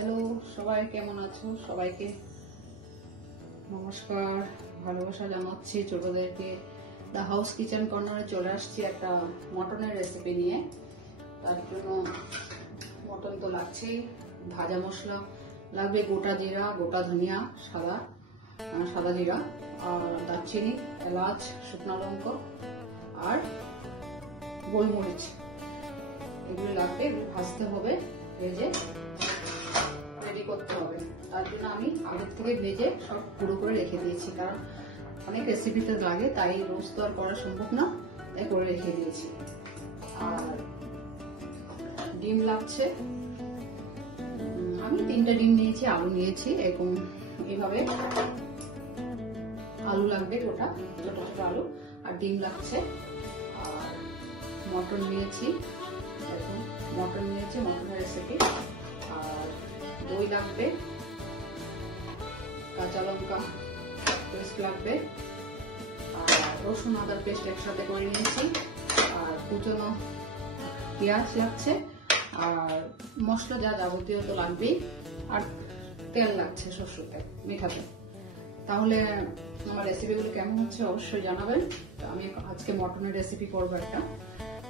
Hello সবাই, কেমন আছো? সবাইকে নমস্কার, ভালোবাসা জানাচ্ছি। ছোটদেরকে দ্য হাউস কিচেন কর্নারে চলে আসছি একটা মটনের রেসিপি নিয়ে। তার জন্য মটন তো লাগছেই, ভাজা মশলা লাগবে, গোটা জিরা, গোটা ধনিয়া, সাদা জিরা, আর দারচিনি, এলাচ, শুকনো লঙ্কা আর গোলমরিচ, এগুলো লাগবে। এগুলো ভাজতে হবে, ভেজে রেডি করতে হবে। তার জন্য আমি আগের থেকে ভেজে সব গুঁড়ো করে রেখে দিয়েছি, কারণ অনেক রেসিপিতে লাগে, তাই রোজ তো আর করা সম্ভব না, তাই করে রেখে দিয়েছি। আর ডিম লাগছে, আমি 3টা ডিম নিয়েছি, আলু নিয়েছি, এরকম এইভাবে আলু লাগবে, গোটা ছোট ছোট আলু, আর ডিম লাগছে। আর মটন নিয়েছি, মটনের রেসিপি। আর দই লাগবে, কাঁচা লঙ্কা পেস্ট লাগবে, আর রসুন আদার পেস্ট একসাথে করে নিয়েছি, আর কুচনো পেঁয়াজ লাগছে, আর মশলা যা যাবতীয় তো লাগবেই, আর তেল লাগছে, সরষের তেল, মিঠা তেল। তাহলে আমার রেসিপিগুলো কেমন হচ্ছে অবশ্যই জানাবেন। আমি আজকে মটনের রেসিপি করবো একটা,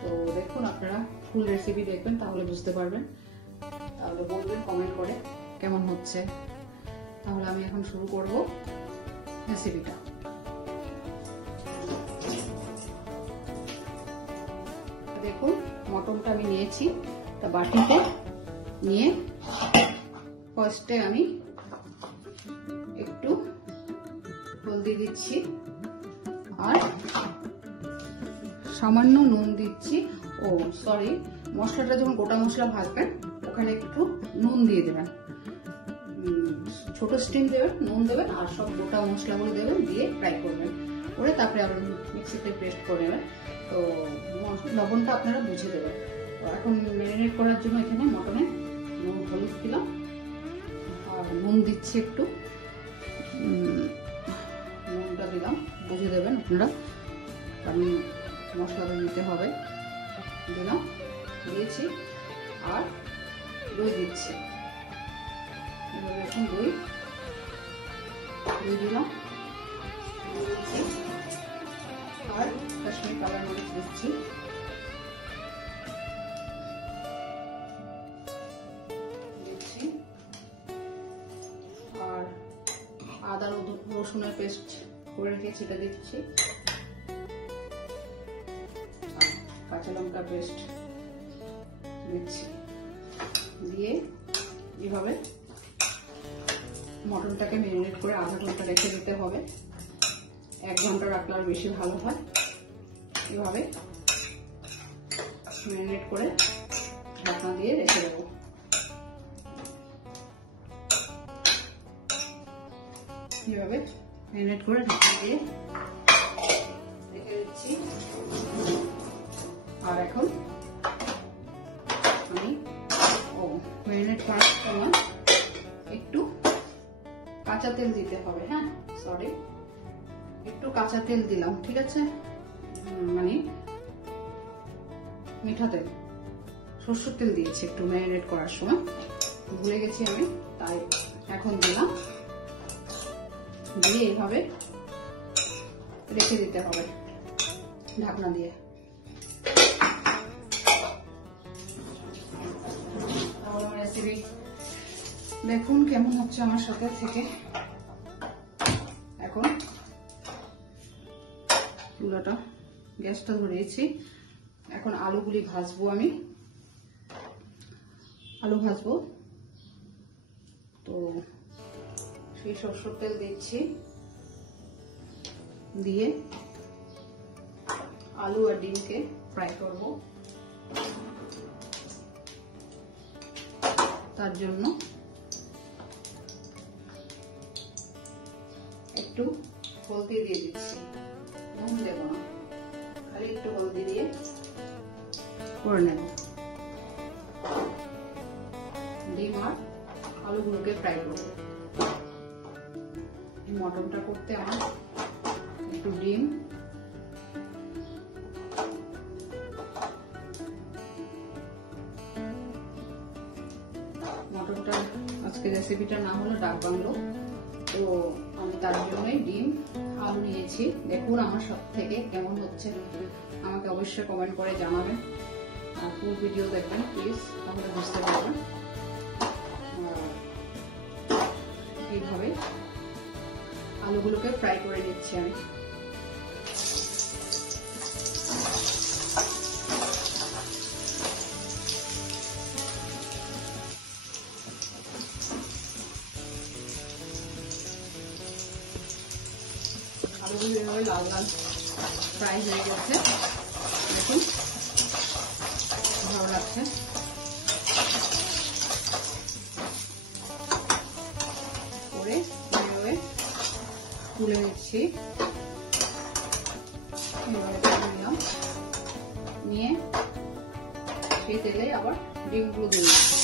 তো দেখুন আপনারা ফুল রেসিপি দেখবেন, তাহলে বুঝতে পারবেন, তাহলে বলবেন কমেন্ট করে কেমন হচ্ছে। তাহলে আমি এখন শুরু করব রেসিপিটা। দেখুন মটনটা আমি নিয়েছি, তা বাটিতে নিয়ে ফার্স্টে আমি একটু হলদি দিচ্ছি আর সামান্য নুন দিচ্ছি। ও সরি, মশলাটা যখন গোটা মশলা ভাজবেন ওখানে একটু নুন দিয়ে দেবেন, ছোট স্টিম দেবেন, নুন দেবেন, আর সব গোটা মশলাগুলো দেবেন, দিয়ে ফ্রাই করবেন, করে তারপরে আবার মিক্সিতে পেস্ট করে নেবেন। তো লবণটা আপনারা বুঝে দেবেন। তো এখন ম্যারিনেট করার জন্য এখানে মটনে নুন হলুদ দিলাম, আর নুন দিচ্ছি একটু, নুনটা দিলাম, বুঝে দেবেন আপনারা, কারণ মশলাটা দিতে হবে। দিয়েছি, আর দই দিচ্ছি, এখন দই দিলাম, আর কাশ্মীরি কালার মরিচ দিচ্ছি, আর আদা রসুনের পেস্ট করে রেখেছি, এটা দিচ্ছি, আর কাঁচা লঙ্কা পেস্ট দিচ্ছি। দিয়ে এভাবে মটনটাকে ম্যারিনেট করে আধা ঘন্টা রেখে দিতে হবে। 1 ঘন্টা রাখলে আর বেশি ভালো হয়। এভাবে ম্যারিনেট করে ঢাকনা দিয়ে রেখে দেবো। এভাবে ম্যারিনেট করে ঢাকনা দিয়ে রেখে দিচ্ছি। আর এখন আমি ম্যারিনেট করার সময় একটু কাঁচা তেল দিতে হবে। হ্যাঁ সরি, একটু কাঁচা তেল দিলাম, ঠিক আছে, মানে মিঠা তেল, সরষের তেল দিয়েছি একটু ম্যারিনেট করার সময়, ভুলে গেছি আমি, তাই এখন দিলাম। দিয়ে এইভাবে রেখে দিতে হবে ঢাকনা দিয়ে। রেসিপি দেখুন কেমন হচ্ছে আমার সাথে থেকে। এখন চুলাটা, গ্যাসটা ধরিয়েছি, এখন আলুগুলি ভাজবো। আমি আলু ভাজবো, তো সেই সরষের তেল দিচ্ছি, দিয়ে আলু আর ডিমকে ফ্রাই করব। তার জন্য একটু হলদি দিয়ে দিচ্ছি, নুন দেব না, খালি একটু হলদি দিয়ে করে নেব। ডিম আর আলুগুলোকে ফ্রাই করব। এই মটনটা করতে আমার একটু ডিম, মটনটা আজকে রেসিপিটার নাম হলো ডাক বাংলো। তো আমি তার জন্যই ডিম আলু নিয়েছি। দেখুন আমার সব থেকে কেমন হচ্ছে আমাকে অবশ্যই কমেন্ট করে জানাবেন, আর ফুল ভিডিও দেখবেন প্লিজ, তাহলে বুঝতে পারবেন। এইভাবে আলুগুলোকে ফ্রাই করে নিচ্ছি আমি। আলুগুলো এভাবে লাল লাল ফ্রাই হয়ে গেছে, দেখুন ভালো লাগছে। করে এভাবে তুলে নিচ্ছি, এভাবে তুলে নিলাম, নিয়ে সেই তেলে আবার ডিমগুলো দিয়ে দিচ্ছি।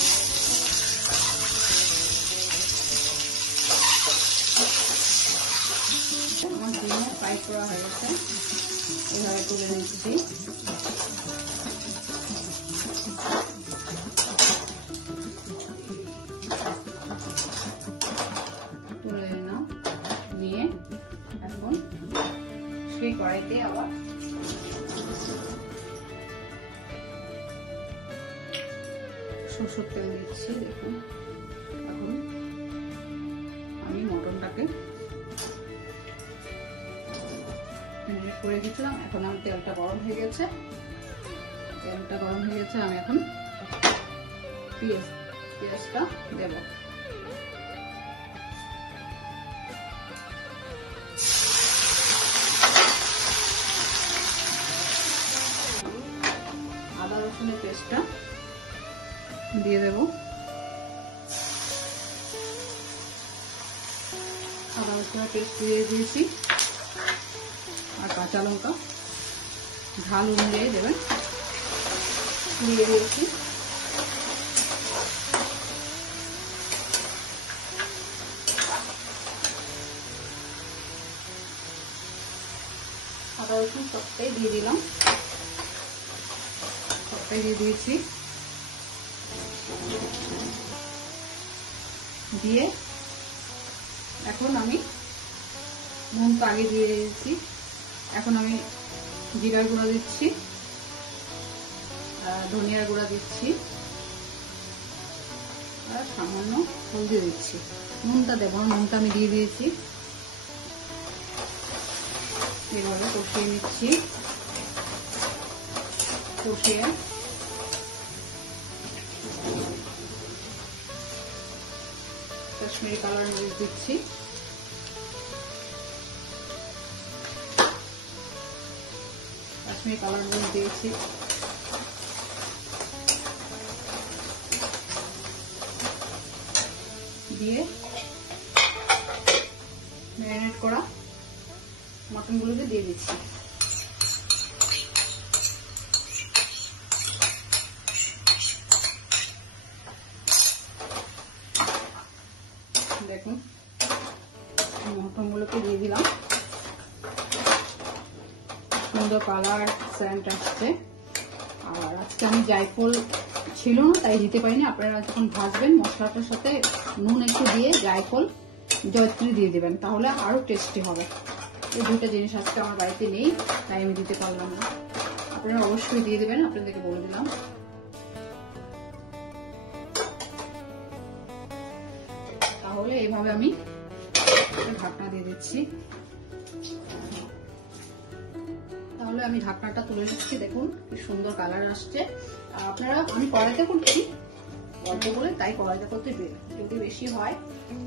আমার ডিমও ফ্রাই করা হয়ে গেছে, এভাবে তুলে নিচ্ছি। তুলে নিলাম, নিয়ে এখন সেই কড়াইতে আবার সরষের তেল দিচ্ছি। দেখুন এখন আমি মটনটাকে ম্যারিনেট করে দিয়েছিলাম। এখন আমার তেলটা গরম হয়ে গেছে, আমি এখন পেঁয়াজটা দেব। আদা রসুনের পেস্টটা দিয়ে দেব। আদা রসুনের পেস্ট দিয়ে দিয়েছি, আর কাঁচা লঙ্কা ঝাল অনুযায়ী দেবেন, দিয়ে দিয়েছি। আদা রসুন সবটাই দিয়ে দিলাম, সবটাই দিয়ে দিয়েছি। দিয়ে এখন আমি নুন তো আগে দিয়ে দিয়েছি, এখন আমি জিরার গুঁড়া দিচ্ছি, ধনিয়ার গুঁড়া দিচ্ছি, আর সামান্য হলদি দিচ্ছি। নুনটা দেবো, নুনটা আমি দিয়ে দিয়েছি। এভাবে কষিয়ে নিচ্ছি, কষিয়ে কাশ্মীরি কালার মরিচ দিচ্ছি, কাশ্মীরি কালার মরিচ দিয়েছি। দিয়ে ম্যারিনেট করা মটনগুলোকে দিয়ে দিচ্ছি। দেখুন মটনগুলোকে দিয়ে দিলাম, সুন্দর কালার সেন্ট আসছে। আর আজকে আমি জায়ফল ছিল না তাই দিতে পারিনি। আপনারা যখন ভাজবেন মশলাটার সাথে নুন একটু দিয়ে জায়ফল জয়ত্রী দিয়ে দেবেন, তাহলে আরো টেস্টি হবে। এই দুটো জিনিস আজকে আমার বাড়িতে নেই তাই আমি দিতে পারলাম না, আপনারা অবশ্যই দিয়ে দেবেন, আপনাদেরকে বলে দিলাম। তাহলে এইভাবে আমি ঢাকনা দিয়ে দিচ্ছি। তাহলে আমি ঢাকনাটা তুলে নিচ্ছি, দেখুন কি সুন্দর কালার আসছে। আপনারা আমি কড়াইতে করছি অল্প করে, তাই কড়াইতে করতে যদি বেশি হয়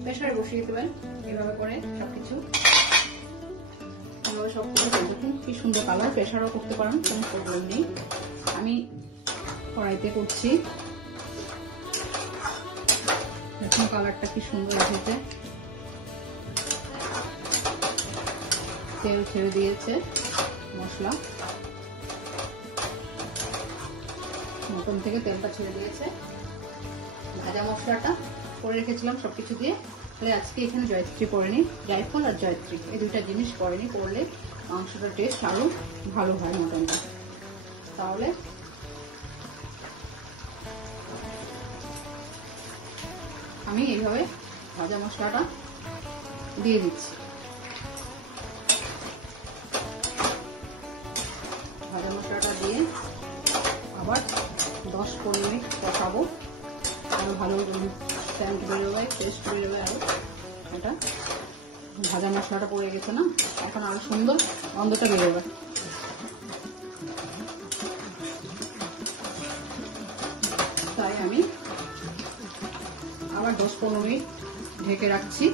প্রেসারে বসিয়ে দেবেন। এভাবে করে সবকিছু দেখুন কি সুন্দর কালার, প্রেসারও করতে পারেন, কোনো প্রবলেম নেই। আমি কড়াইতে করছি, দেখুন কালারটা কি সুন্দর এসেছে, তেল ছেড়ে দিয়েছে মশলা, মটন থেকে তেলটা ছেড়ে দিয়েছে। ভাজা মশলাটা করে রেখেছিলাম সবকিছু দিয়ে, তাহলে আজকে এখানে জয়ত্রী করেনি, জায়ফল আর জয়ত্রী এই দুইটা জিনিস করেনি, করলে মাংসটার টেস্ট আরো ভালো হয় মটনটা। তাহলে আমি এইভাবে ভাজা মশলাটা দিয়ে দিচ্ছি। ভাজা মশলাটা দিয়ে আবার 10-15 মিনিট কষাবো, আরো ভালো সেন্ট বেরোবে, টেস্ট বেরোবে। আরো এটা ভাজা মশলাটা পড়ে গেছে না, এখন আরো সুন্দর গন্ধটা বেরোবে। তাই আমি আবার 10-15 মিনিট ঢেকে রাখছি।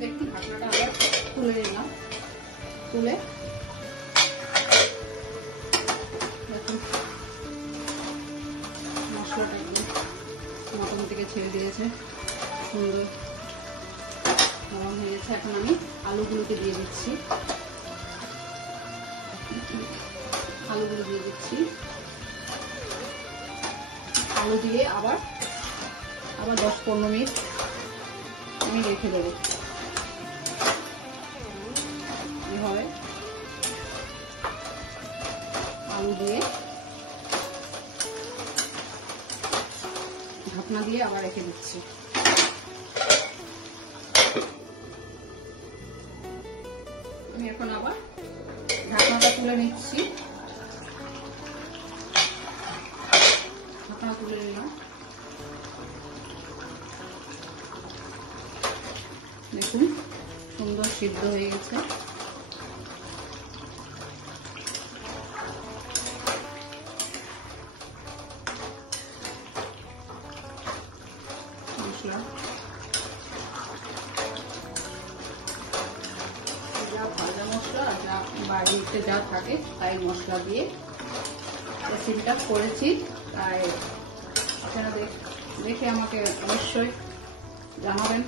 দেখুন ঢাকনাটা আবার তুলে নিলাম, তুলে দেখুন মশলাটা মটন থেকে ছেড়ে দিয়েছে, সুন্দর নরম হয়ে গেছে। এখন আমি আলুগুলোকে দিয়ে দিচ্ছি, আলুগুলো দিয়ে দিচ্ছি। আলু দিয়ে আবার 10-15 মিনিট আমি রেখে দেবো। এভাবে আলু দিয়ে ঢাকনা দিয়ে আবার রেখে দিচ্ছি। আমি এখন আবার ঢাকনাটা তুলে নিচ্ছি, ঢাকনা তুলে নিলাম। দেখুন সুন্দর সিদ্ধ হয়ে গেছে। মশলা যা ভাজা মশলা যা বাড়িতে যা থাকে তাই মশলা দিয়ে রেসিপিটা করেছি। তাই আপনারা দেখে আমাকে অবশ্যই জানাবেন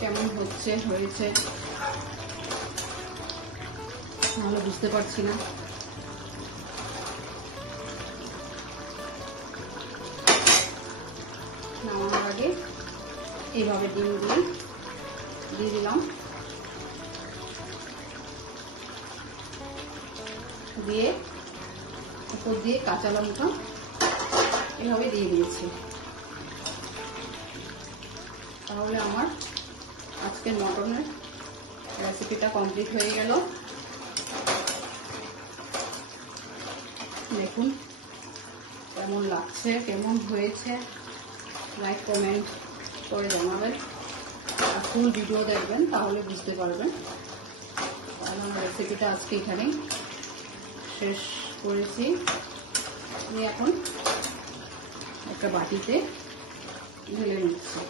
কেমন হয়েছে, নাহলে বুঝতে পারছি না। নামানোর আগে এইভাবে ডিমগুলি দিয়ে দিলাম, দিয়ে উপর দিয়ে কাঁচা লঙ্কা এভাবে দিয়ে দিয়েছি। তাহলে আমার আজকের মটনের রেসিপিটা কমপ্লিট হয়ে গেল। দেখুন কেমন লাগছে, কেমন হয়েছে, লাইক কমেন্ট করে জানাবেন, আর ফুল ভিডিও দেখবেন, তাহলে বুঝতে পারবেন। আমার রেসিপিটা আজকে এখানেই শেষ করেছি। আমি এখন একটা বাটিতে ঢেলে নিচ্ছি।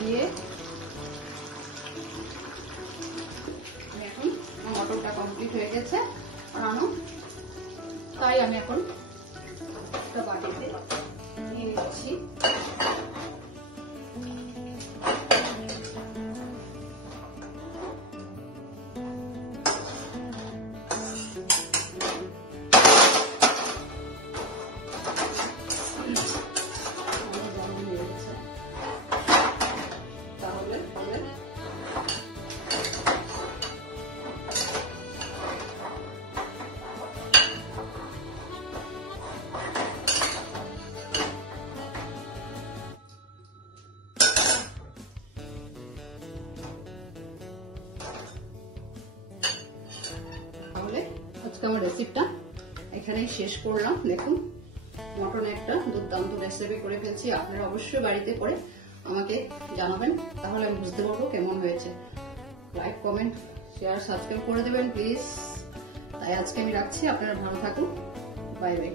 দিয়ে এখন মটরটা কমপ্লিট হয়ে গেছে বানানো, তাই আমি এখন একটা বাটিতে নিয়ে নিচ্ছি। আজকে আমার রেসিপিটা এখানেই শেষ করলাম। দেখুন মটনের একটা দুর্দান্ত রেসিপি করে ফেলছি। আপনারা অবশ্যই বাড়িতে করে আমাকে জানাবেন, তাহলে আমি বুঝতে পারবো কেমন হয়েছে। লাইক কমেন্ট শেয়ার সাবস্ক্রাইব করে দেবেন প্লিজ। তাই আজকে আমি রাখছি, আপনারা ভালো থাকুন, বাই বাই।